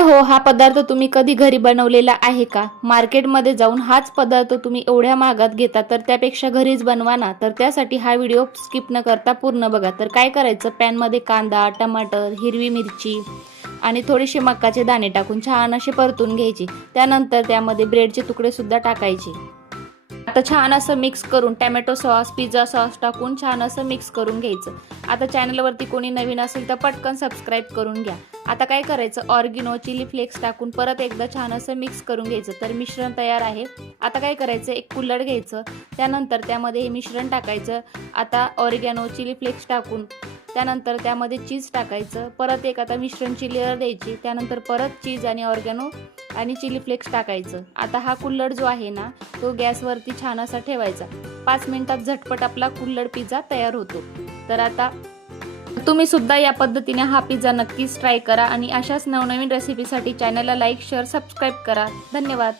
काय हो, हा पदार्थ तुम्ही कधी घरी बनवलेला आहे का? मार्केटमध्ये जाऊन हाच पदार्थ तुम्ही एवढ्या महागात घेता, तर त्यापेक्षा घरीच बनवा ना. तर त्यासाठी हा व्हिडिओ स्किप न करता पूर्ण बघा. तर काय करायचं, पॅनमध्ये कांदा, टमाटर, हिरवी मिरची आणि थोडेसे मकाचे दाणे टाकून छान असे परतून घ्यायचे. त्यानंतर त्यामध्ये ब्रेडचे तुकडे सुद्धा टाकायचे. आता छान असं मिक्स करून टोमॅटो सॉस, पिझ्झा सॉस टाकून छान असं मिक्स करून घ्यायचं. आता चॅनलवरती कोणी नवीन असेल तर पटकन सबस्क्राईब करून घ्या. आता काय करायचं, ऑर्गेनो, चिली फ्लेक्स टाकून परत एकदा छान असं मिक्स करून घ्यायचं. तर मिश्रण तयार आहे. आता काय करायचं, एक कुल्हड घ्यायचं, त्यानंतर त्यामध्ये हे मिश्रण टाकायचं. आता ऑर्गेनो, चिली फ्लेक्स टाकून त्यानंतर त्यामध्ये चीज टाकायचं. परत एक आता मिश्रणची लेअर द्यायची. त्यानंतर परत चीज आणि ऑर्गेनो आणि चिली फ्लेक्स टाकायचं. आता हा कुल्हड जो आहे ना, तो गॅसवरती छान असा ठेवायचा. 5 मिनिटात झटपट आपला कुल्हड पिझ्झा तयार होतो. तर आता तुम्ही सुद्धा या पद्धतीने हा पिझ्झा नक्कीच ट्राय करा आणि अशाच नवनवीन रेसिपीसाठी चॅनलला लाईक, शेअर, सबस्क्राईब करा. धन्यवाद.